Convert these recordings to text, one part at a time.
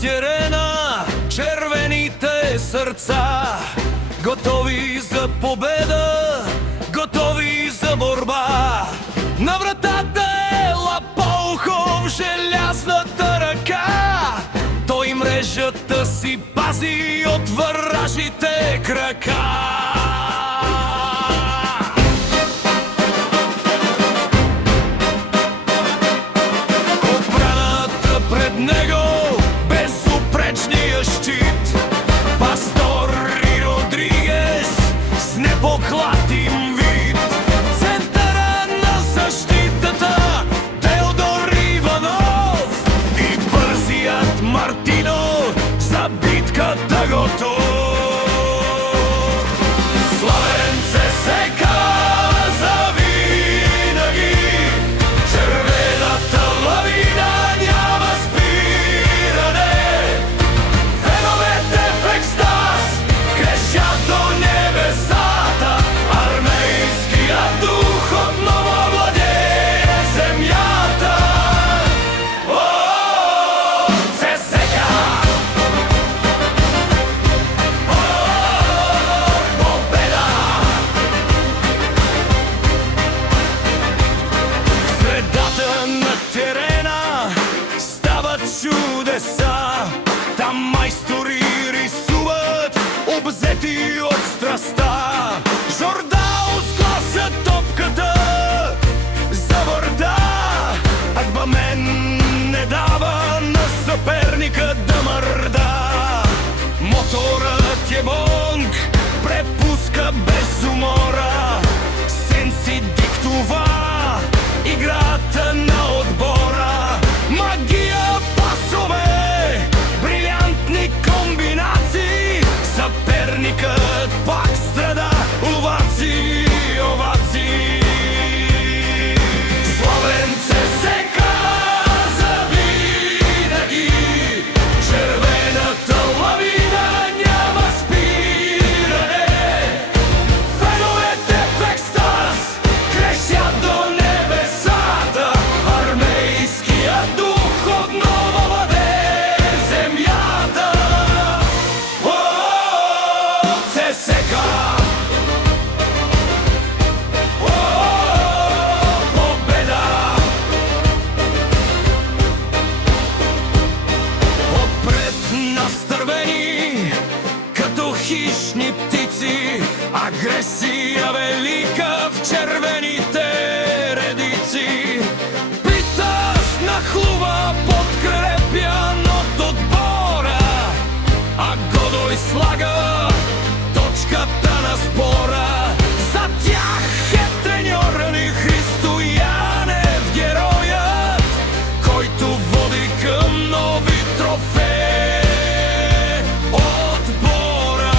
терена, червените сърца, готови за победа, готови за борба. На вратата е Лапоухов, желязната ръка. Той мрежата си пази от вражите крака. Отбраната пред него, безупречния щит. Пастор и Родригес с непоклатим вид. Центъра на защитата Теодор Иванов и бързият Мартино за битката готов. Славен ЦСКА завинаги, червената лавина няма спиране. Феновете в екстаз крещят до небесата, армейският дух отново владее земята. О, ЦСКА! Победа! В средата на терена стават чудеса. Там майстори рисуват, обзети от страста. Жордао сглася топката за върда. Агбамен не дава на съперника да мърда. Моторът е бонг, препуска без умора. Сенси диктува играта на отбора. Магия, пасове, брилянтни комбинации. Съперникът пак страда, овации, овации. Славен ЦСКА завинаги, червената лавина няма спиране. Феновете в екстаз крещят до небесата, армейският дух отново владее земята. О, ЦСКА! Победа! Отпред настървени като хищни птици, агресия велика в червените редици. Питаш нахлува подкрепян от отбора, а Годой слага точката на спора. За тях е треньора ни Христо Янев, героят, който води към нови трофеи. Отбора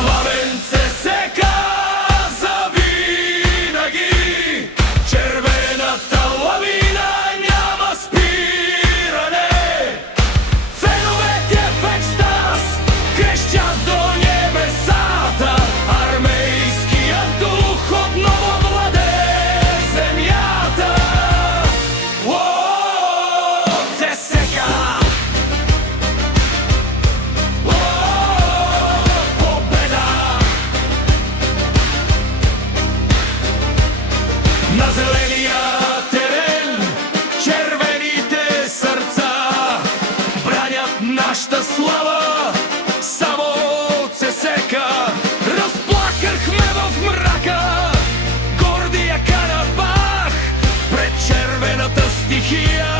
славен ЦСКА завинаги, червената лавина няма спиране. Феновете в екстаз крещят до небесата, армейският дух отново владее земята. О, ЦСКА! О, победа! На зеления терен червените сърца бранят нашата слава, само ЦСКА. Разплакахме в мрака гордия Карабах пред червената стихия.